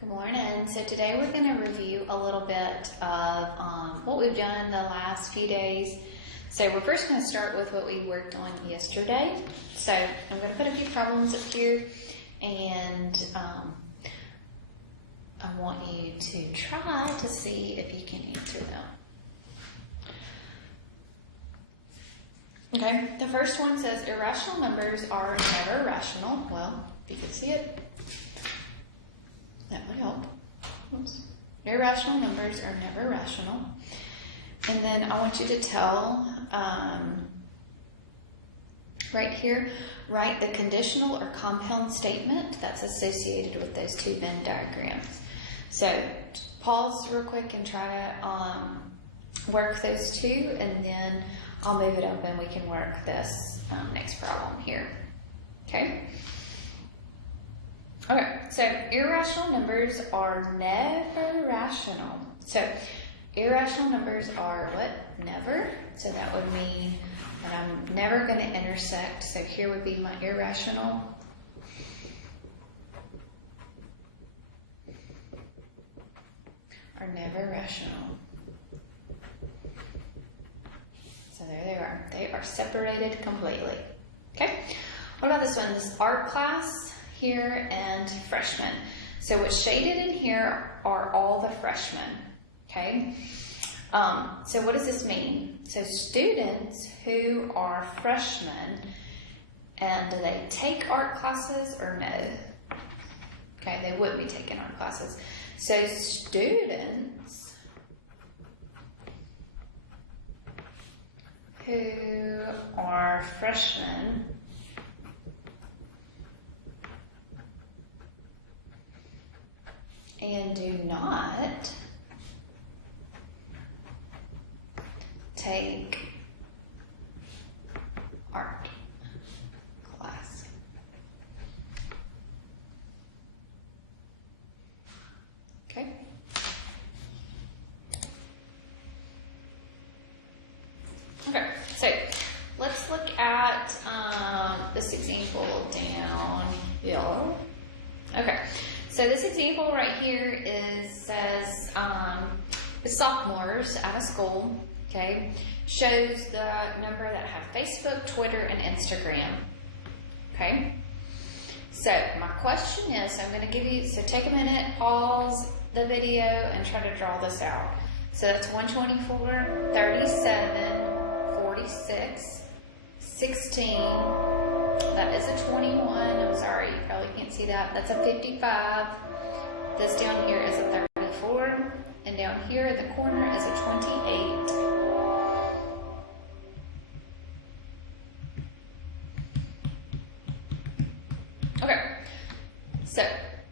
Good morning. So today we're going to review a little bit of what we've done the last few days. So we're first going to start with what we worked on yesterday. So I'm going to put a few problems up here, and I want you to try to see if you can answer them. Okay, the first one says irrational numbers are never rational. Well, if you could see it, that would help. Oops. Irrational numbers are never rational. And then I want you to tell, right here, write the conditional or compound statement that's associated with those two Venn diagrams. So pause real quick and try to work those two, and then I'll move it up and we can work this next problem here. Okay? Okay, so irrational numbers are never rational. So irrational numbers are what? Never. So that would mean that I'm never going to intersect. So here would be my irrational. Are never rational. So there they are. They are separated completely. Okay? What about this one? This art class here and freshmen. So what's shaded in here are all the freshmen. Okay? So what does this mean? So students who are freshmen, and do they take art classes or no? Okay, they would be taking art classes. So students who are freshmen and do not take art class. Okay. Okay, so let's look at this example down below. Okay, so this example right here says sophomores out of school, okay, shows the number that have Facebook, Twitter, and Instagram. Okay, so my question is, I'm going to give you, so take a minute, pause the video, and try to draw this out. So that's 124, 37, 46, 16, that is a 21, I'm sorry, you probably can't see that, that's a 55, this down here is a 34, and down here in the corner is a 28. Okay, so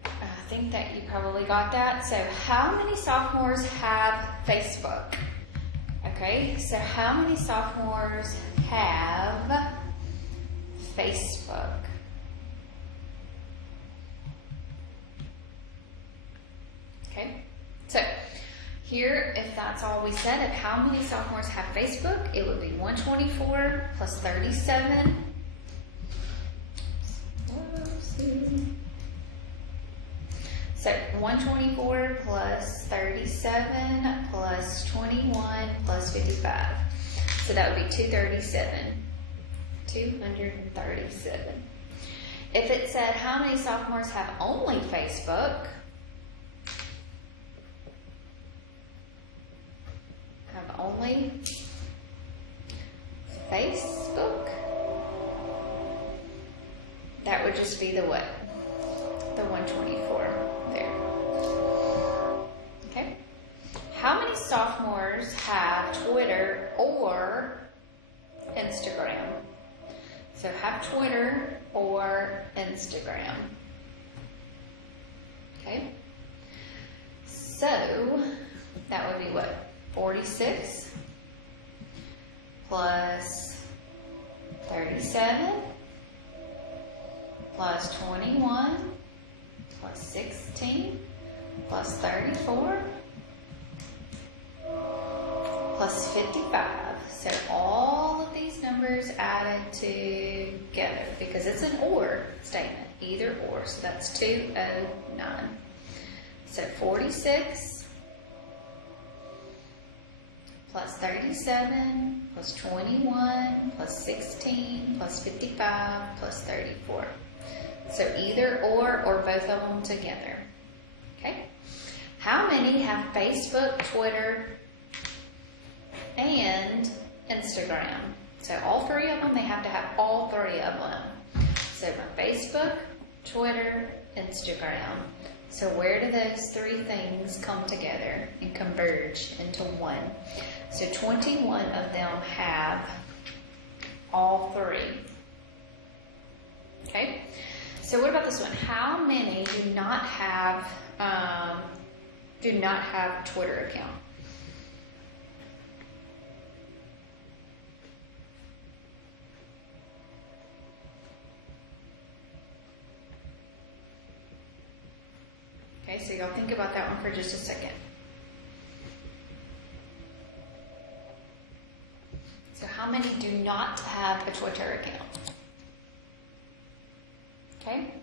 I think that you probably got that. So how many sophomores have Facebook? Okay, so how many sophomores have Facebook? Okay, so here, if that's all we said of how many sophomores have Facebook, it would be 124 plus 37. So 124 plus 37 plus 21 plus 55. So that would be 237. 237. If it said how many sophomores have only Facebook, have only Facebook, that would just be the what? The 124 there. Okay. How many sophomores have Twitter or Instagram? So have Twitter or Instagram. Okay. So that would be what? 46 plus 37 plus 21 plus 16 plus 34 plus 55. So all of these numbers added together, because it's an or statement, either or. So that's 209. So 46 plus 37 plus 21 plus 16 plus 55 plus 34. So either or both of them together. Okay? How many have Facebook, Twitter, and Instagram? So all three of them, they have to have all three of them. So my Facebook, Twitter, Instagram. So where do those three things come together and converge into one? So 21 of them have all three. Okay? So what about this one? How many do not have Twitter account? Okay, so y'all think about that one for just a second. So how many do not have a Twitter account? Okay,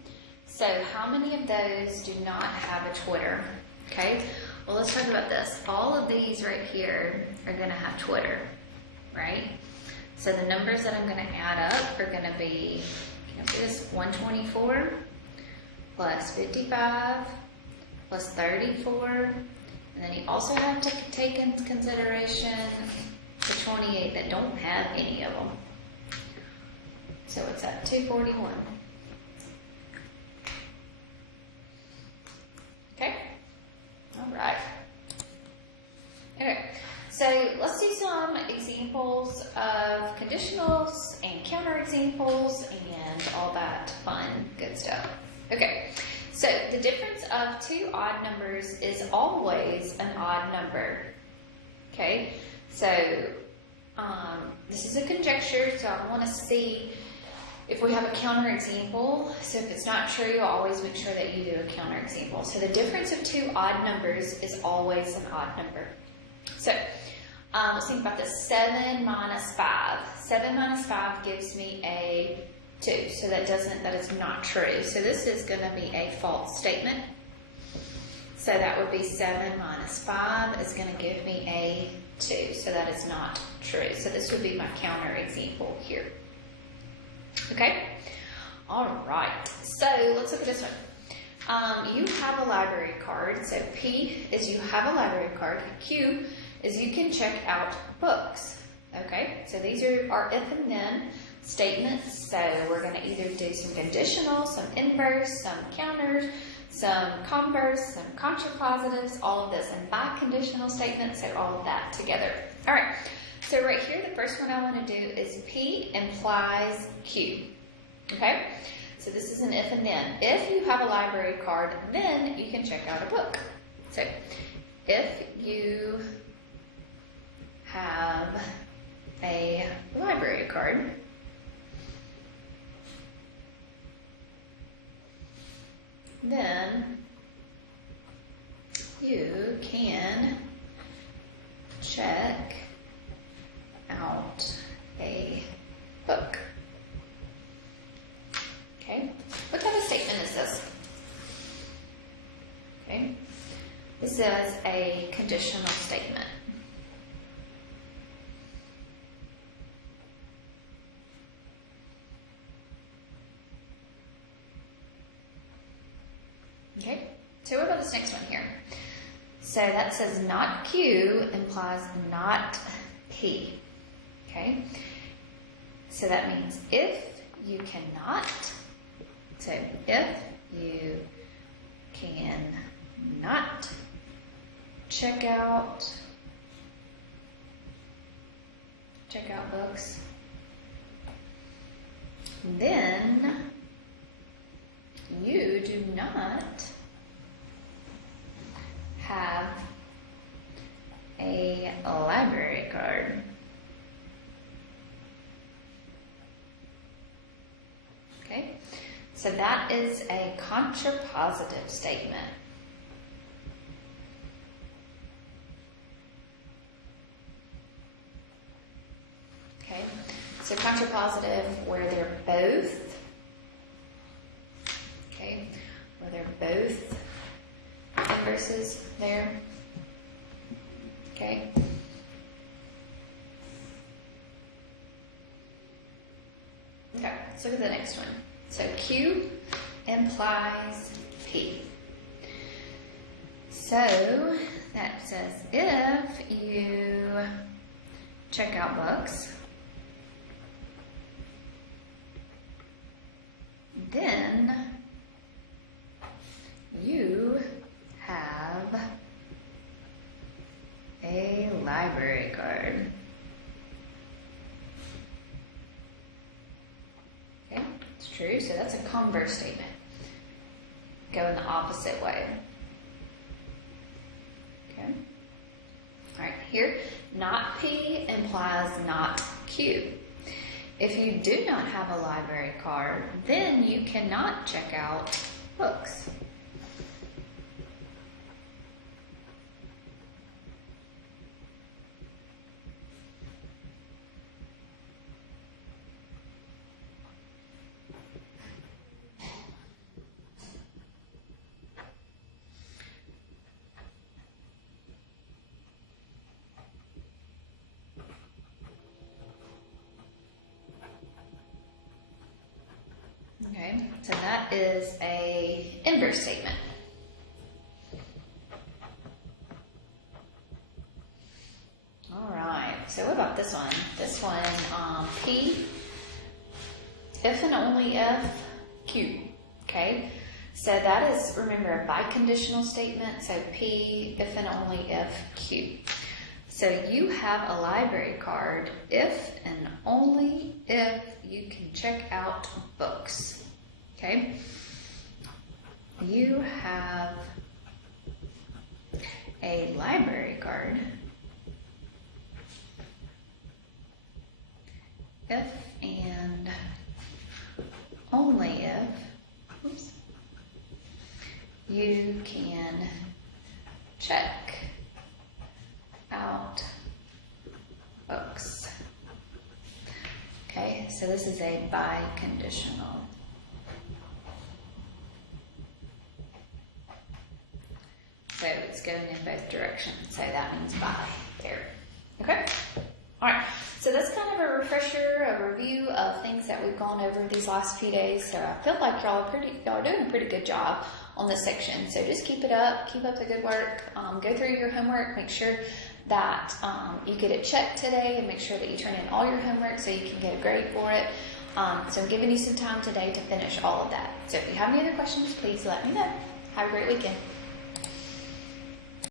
so how many of those do not have a Twitter? Okay, well, let's talk about this. All of these right here are going to have Twitter, right? So the numbers that I'm going to add up are going to be, can I do this? 124 plus 55 plus 34. And then you also have to take into consideration the 28 that don't have any of them. So it's at 241. Okay? All right. Okay, so let's do some examples of conditionals and counterexamples and all that fun, good stuff. Okay, so the difference of two odd numbers is always an odd number. Okay, so this is a conjecture, so I want to see if we have a counterexample. So if it's not true, I'll always make sure that you do a counterexample. So the difference of two odd numbers is always an odd number. So let's think about this. 7 minus 5. 7 minus 5 gives me a 2. So that is not true. So this is going to be a false statement. So that would be 7 minus 5 is going to give me a 2. So that is not true. So this would be my counterexample here. Okay? All right. So let's look at this one. You have a library card. So P is you have a library card. Q is you can check out books. Okay? So these are our if and then statements. So we're going to either do some conditional, some inverse, some counters, some converse, some contrapositives, all of this, and biconditional statements, so all of that together. All right. So right here, the first one I want to do is P implies Q. Okay? So this is an if and then. If you have a library card, then you can check out a book. So if you have a library card, then you can check out a book. Okay, what type of statement is this? Okay, this is a conditional statement. Okay, so what about this next one here? So that says not Q implies not P. Okay, so that means if you cannot, so if you cannot check out books, then you do not have a library card. Okay, so that is a contrapositive statement. Okay, so contrapositive where they're both, okay, where they're both braces there. Okay. Okay, let's look at the next one. So Q implies P. So that says if you check out books, then you have a library card. Okay, it's true. So that's a converse statement. Go in the opposite way. Okay. All right, here, not P implies not Q. If you do not have a library card, then you cannot check out books. Okay, so that is a inverse statement. All right, so what about this one? This one, P, if and only if Q, okay? So that is, remember, a biconditional statement, so P, if and only if Q. So you have a library card if and only if you can check out books. Okay? You have a library card if and only if, you can check out books. Okay, so this is a biconditional. So it's going in both directions, so that means by there. Okay? Alright, so that's kind of a refresher, a review of things that we've gone over these last few days. So I feel like y'all are doing a pretty good job on this section. So just keep it up, keep up the good work, go through your homework, make sure that you get it checked today, and make sure that you turn in all your homework so you can get a grade for it. So I'm giving you some time today to finish all of that. So if you have any other questions, please let me know. Have a great weekend.